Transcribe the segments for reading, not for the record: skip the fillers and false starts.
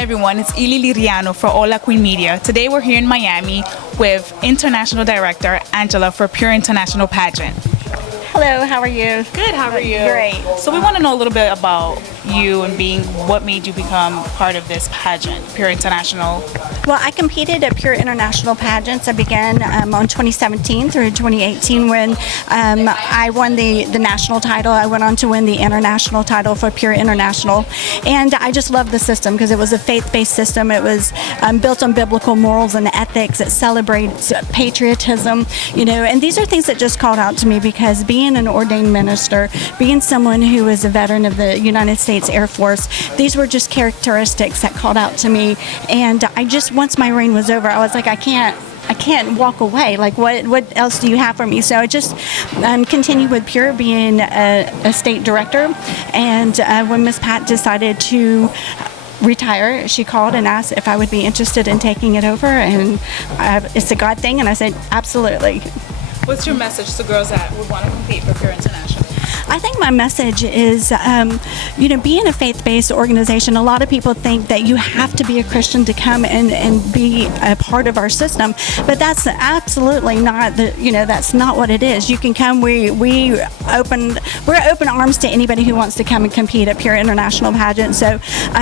Hi everyone, it's Liriano for Hola Queen Media. Today we're here in Miami with International Director Angela for Pure International Pageant. Hello, how are you? Good, how are you? Great. So we want to know a little bit about you and what made you become part of this pageant, Pure International. Well, I competed at Pure International Pageants. I began on 2017 through 2018 when I won the national title. I went on to win the international title for Pure International. And I just loved the system because it was a faith-based system. It was built on biblical morals and ethics. It celebrates patriotism, and these are things that just called out to me because being an ordained minister, being someone who is a veteran of the United States Air Force, these were just characteristics that called out to me. And I just, once my reign was over, I was like, I can't walk away. Like, what else do you have for me? So I just continued with Pure, being a state director. And when Miss Pat decided to retire, she called and asked if I would be interested in taking it over. And it's a God thing. And I said, absolutely. What's your message to girls that would want to compete for Pure International? I think my message is, being a faith-based organization, a lot of people think that you have to be a Christian to come and be a part of our system, but that's absolutely not that's not what it is. You can come. We're open arms to anybody who wants to come and compete at Pure International Pageant. So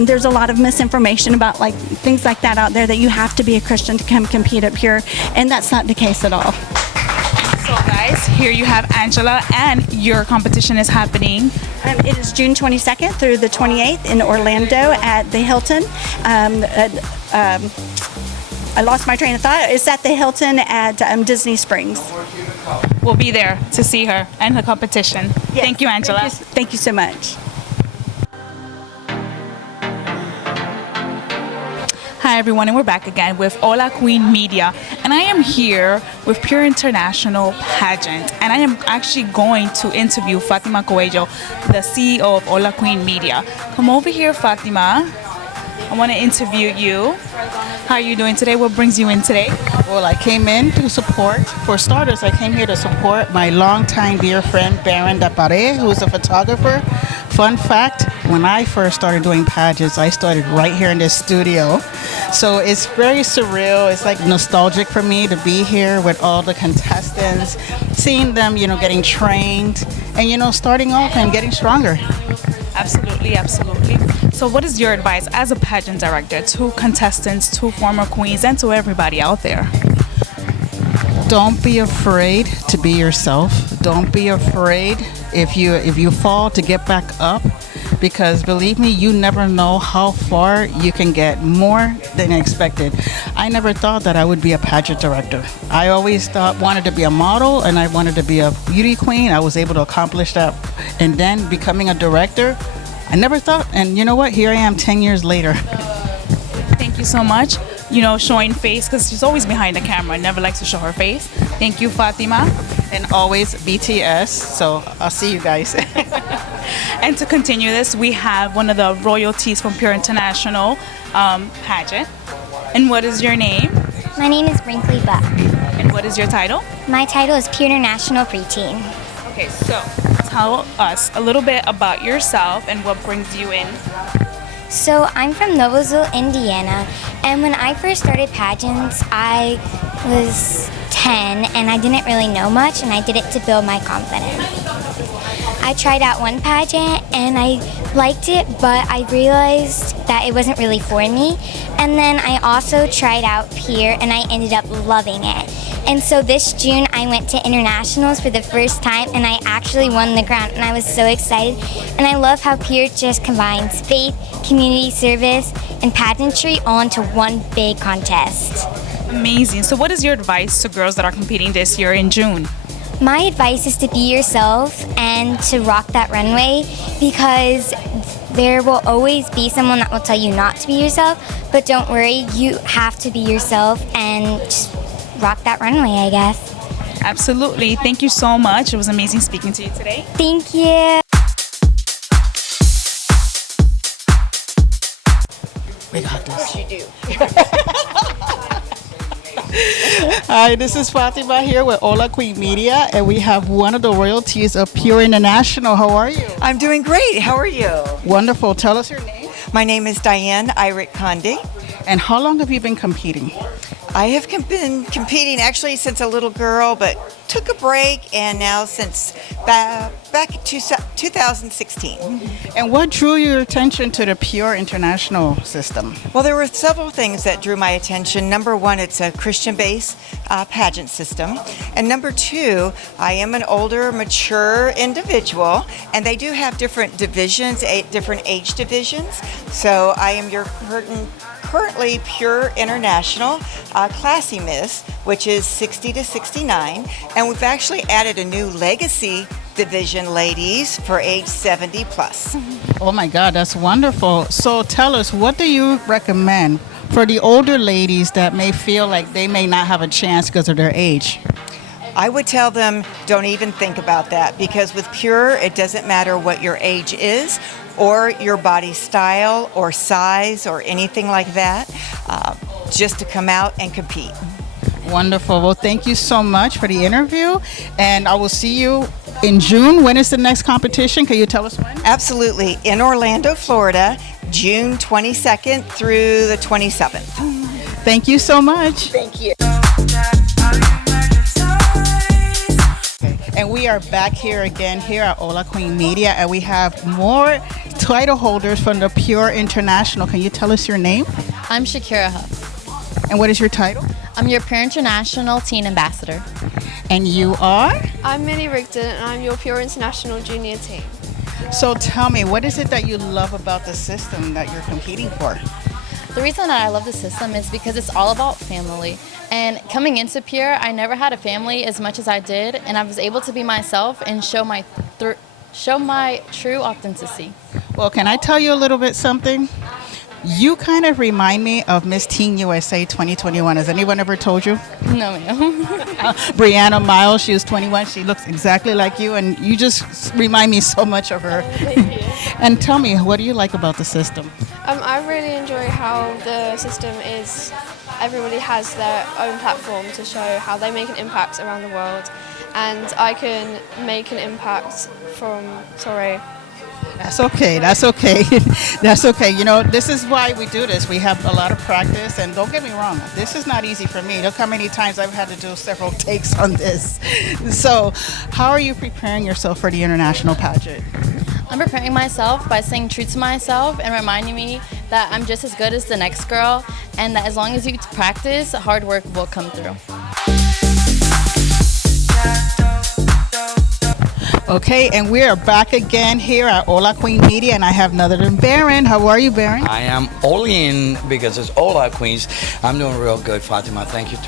there's a lot of misinformation about things like that out there, that you have to be a Christian to come compete at Pure, and that's not the case at all. So guys, here you have Angela, and your competition is happening. It is June 22nd through the 28th in Orlando at the Hilton. I lost my train of thought. It's at the Hilton at Disney Springs. We'll be there to see her and her competition. Yes. Thank you, Angela. Thank you so much. Hi everyone, and we're back again with Hola Queen Media, and I am here with Pure International Pageant, and I am actually going to interview Fatima Coello, the CEO of Hola Queen Media. Come over here, Fatima. I want to interview you. How are you doing today? What brings you in today? Well, I came in to support. For starters, I came here to support my longtime dear friend, Baron Deparre, who's a photographer. Fun fact, when I first started doing pageants, I started right here in this studio. So it's very surreal. It's like nostalgic for me to be here with all the contestants, seeing them, getting trained and, starting off and getting stronger. Absolutely, absolutely. So what is your advice as a pageant director to contestants, to former queens, and to everybody out there? Don't be afraid to be yourself. Don't be afraid if you fall to get back up, because believe me, you never know how far you can get, more than expected. I never thought that I would be a pageant director. I always wanted to be a model, and I wanted to be a beauty queen. I was able to accomplish that. And then becoming a director, I never thought, and you know what? Here I am 10 years later. Thank you so much. Showing face, because she's always behind the camera and never likes to show her face. Thank you, Fatima. And always BTS, so I'll see you guys. And to continue this, we have one of the royalties from Pure International Pageant. And what is your name? My name is Brinkley Buck. And what is your title? My title is Pure International Preteen. Okay, so tell us a little bit about yourself and what brings you in. So I'm from Noblesville, Indiana, and when I first started pageants, I was 10 and I didn't really know much, and I did it to build my confidence. I tried out one pageant and I liked it, but I realized that it wasn't really for me. And then I also tried out Pure and I ended up loving it. And so this June I went to internationals for the first time and I actually won the crown, and I was so excited. And I love how Pure just combines faith, community service, and pageantry all into one big contest. Amazing. So what is your advice to girls that are competing this year in June? My advice is to be yourself and to rock that runway, because there will always be someone that will tell you not to be yourself, but don't worry, you have to be yourself and just rock that runway, I guess. Absolutely. Thank you so much. It was amazing speaking to you today. Thank you. We got this. You do. Hi, this is Fatima here with Hola Queen Media, and we have one of the royalties of Pure International. How are you? I'm doing great. How are you? Wonderful. Tell us your name. My name is Diane Irick Condi. And how long have you been competing? I have been competing actually since a little girl, but took a break, and now since back in 2016. And what drew your attention to the Pure International system? Well, there were several things that drew my attention. Number one, it's a Christian-based pageant system. And number two, I am an older, mature individual, and they do have different divisions, 8 different age divisions. So I am your currently Pure International Classy Miss, which is 60 to 69. And we've actually added a new Legacy division, ladies, for age 70 plus. Oh my God, that's wonderful. So tell us, what do you recommend for the older ladies that may feel like they may not have a chance because of their age? I would tell them, don't even think about that, because with Pure, it doesn't matter what your age is or your body style or size or anything like that, just to come out and compete. Wonderful. Well, thank you so much for the interview, and I will see you in June. When is the next competition? Can you tell us when? Absolutely. In Orlando, Florida, June 22nd through the 27th. Thank you so much. Thank you. And we are back here again here at Hola Queen Media, and we have more title holders from the Pure International. Can you tell us your name? I'm Shakira Huff. And what is your title? I'm your Pure International Teen Ambassador. And you are? I'm Millie Rigdon, and I'm your Pure International Junior Team. So tell me, what is it that you love about the system that you're competing for? The reason that I love the system is because it's all about family. And coming into Pure, I never had a family as much as I did, and I was able to be myself and show my true authenticity. Well, can I tell you a little bit something? You kind of remind me of Miss Teen USA 2021. Has anyone ever told you? No, ma'am. Brianna Miles, she was 21. She looks exactly like you, and you just remind me so much of her. Thank you. And tell me, what do you like about the system? I really enjoy how the system is, everybody has their own platform to show how they make an impact around the world, and I can make an impact from, That's okay. That's okay. That's okay. You know, this is why we do this. We have a lot of practice, and don't get me wrong, this is not easy for me. Look how many times I've had to do several takes on this. So, how are you preparing yourself for the international pageant? I'm preparing myself by staying true to myself and reminding me that I'm just as good as the next girl, and that as long as you practice, hard work will come through. Okay, and we are back again here at Hola Queen Media, and I have none other than Baron. How are you, Baron? I am all in because it's Hola Queens. I'm doing real good, Fatima. Thank you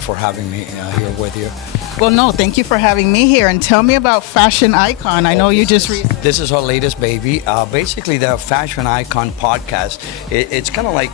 for having me here with you. Well, no, thank you for having me here. And tell me about Fashion Icon. I know you just... This is our latest baby. Basically, the Fashion Icon podcast, it's kind of like,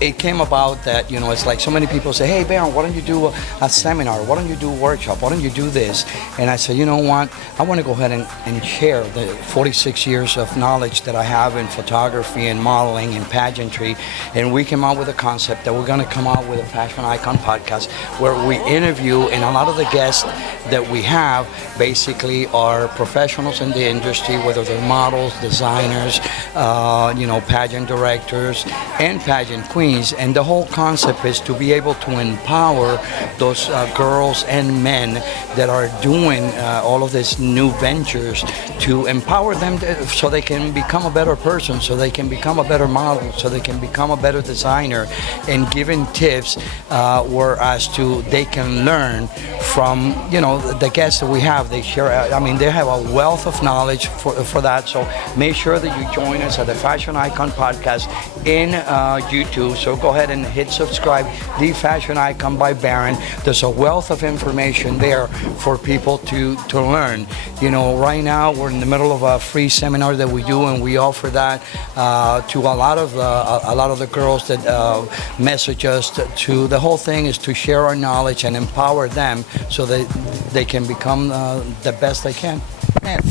it came about that, it's like so many people say, hey, Baron, why don't you do a seminar? Why don't you do a workshop? Why don't you do this? And I said, you know what? I want to go ahead and share the 46 years of knowledge that I have in photography and modeling and pageantry. And we came out with a concept that we're going to come out with a Fashion Icon podcast where we interview, and a lot of the guests that we have basically are professionals in the industry, whether they're models, designers, pageant directors, and pageant queens. And the whole concept is to be able to empower those girls and men that are doing all of these new ventures, to empower them so they can become a better person, so they can become a better model, so they can become a better designer, and giving tips whereas to they can learn from the guests that we have. They share, they have a wealth of knowledge for that. So make sure that you join us at the Fashion Icon podcast in YouTube. So go ahead and hit subscribe. The Fashion Icon by Baron. There's a wealth of information there for people to learn. Right now we're in the middle of a free seminar that we do, and we offer that to a lot of the girls that message us. To the whole thing is to share our knowledge and empower them so that they can become the best they can.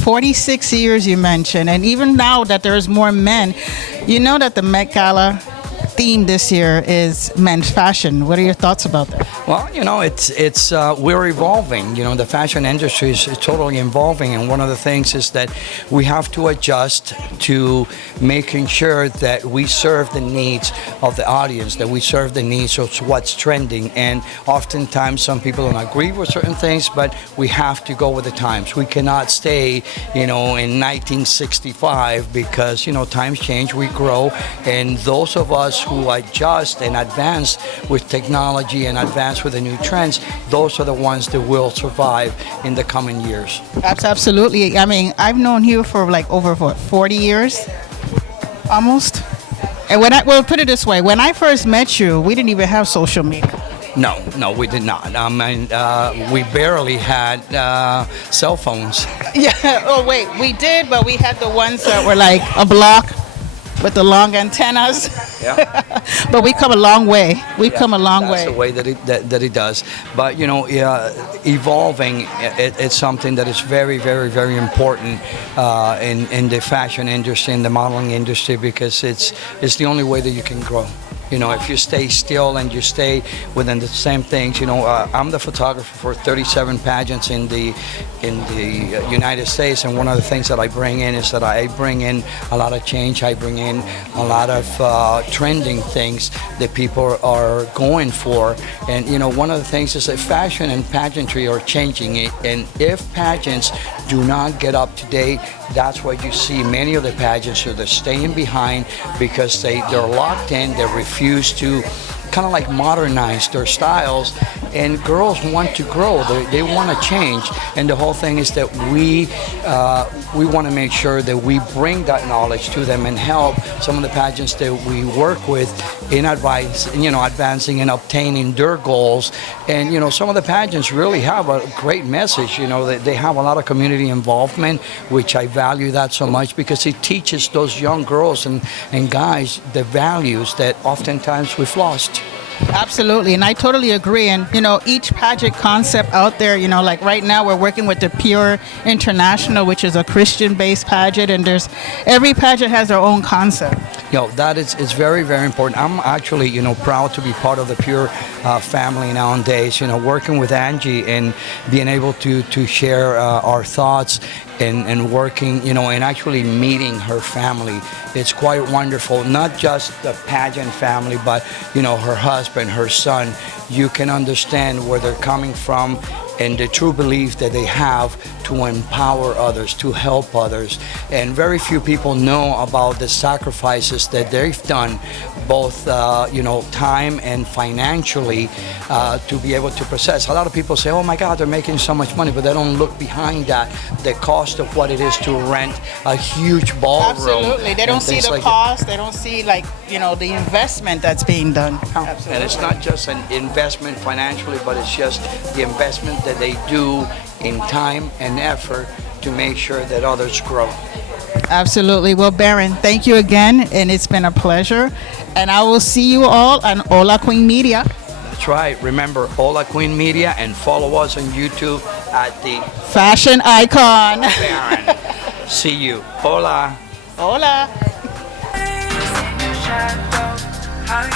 46 years you mentioned, and even now that there's more men, you know that the Met Gala theme this year is men's fashion. What are your thoughts about that? Well, it's we're evolving. The fashion industry is totally evolving, and one of the things is that we have to adjust to making sure that we serve the needs of the audience, that we serve the needs of what's trending. And oftentimes, some people don't agree with certain things, but we have to go with the times. We cannot stay, in 1965 because times change, we grow, and those of us who adjust and advance with technology and advance with the new trends, those are the ones that will survive in the coming years. Absolutely. I mean, I've known you for like over 40 years, almost. And we'll put it this way: when I first met you, we didn't even have social media. No, we did not. We barely had cell phones. Yeah. Oh, wait, we did, but we had the ones that were like a block with the long antennas. Yeah. But we come a long way. We've come a long way. That's the way that it does. But evolving, it's something that is very, very, very important in the fashion industry, in the modeling industry, because it's the only way that you can grow. If you stay still and you stay within the same things, I'm the photographer for 37 pageants in the United States, and one of the things that I bring in is that I bring in a lot of change. I bring in a lot of trending things that people are going for, and one of the things is that fashion and pageantry are changing it, and if pageants do not get up to date, that's why you see many of the pageants are staying behind because they're locked in, they refuse to kind of like modernize their styles, and girls want to grow, they want to change, and the whole thing is that we want to make sure that we bring that knowledge to them and help some of the pageants that we work with in advice, advancing and obtaining their goals. And some of the pageants really have a great message. They have a lot of community involvement, which I value that so much because it teaches those young girls and guys the values that oftentimes we've lost. Absolutely, and I totally agree. And each pageant concept out there, like right now we're working with the Pure International, which is a Christian-based pageant, and every pageant has their own concept. That is very, very important. I'm actually proud to be part of the Pure family nowadays. Working with Angie and being able to share our thoughts and working, and actually meeting her family. It's quite wonderful. Not just the pageant family, but her husband, her son. You can understand where they're coming from and the true belief that they have to empower others, to help others. And very few people know about the sacrifices that they've done, both time and financially, to be able to process. A lot of people say, oh my God, they're making so much money, but they don't look behind that, the cost of what it is to rent a huge ballroom. Absolutely, they don't see the cost, they don't see the investment that's being done. Absolutely. And it's not just an investment financially, but it's just the investment that they do in time and effort to make sure that others grow. Absolutely. Well, Baron, thank you again, and it's been a pleasure. And I will see you all on Hola Queen Media. That's right. Remember, Hola Queen Media, and follow us on YouTube at the Fashion Icon. Baron. See you. Hola. Hola. How you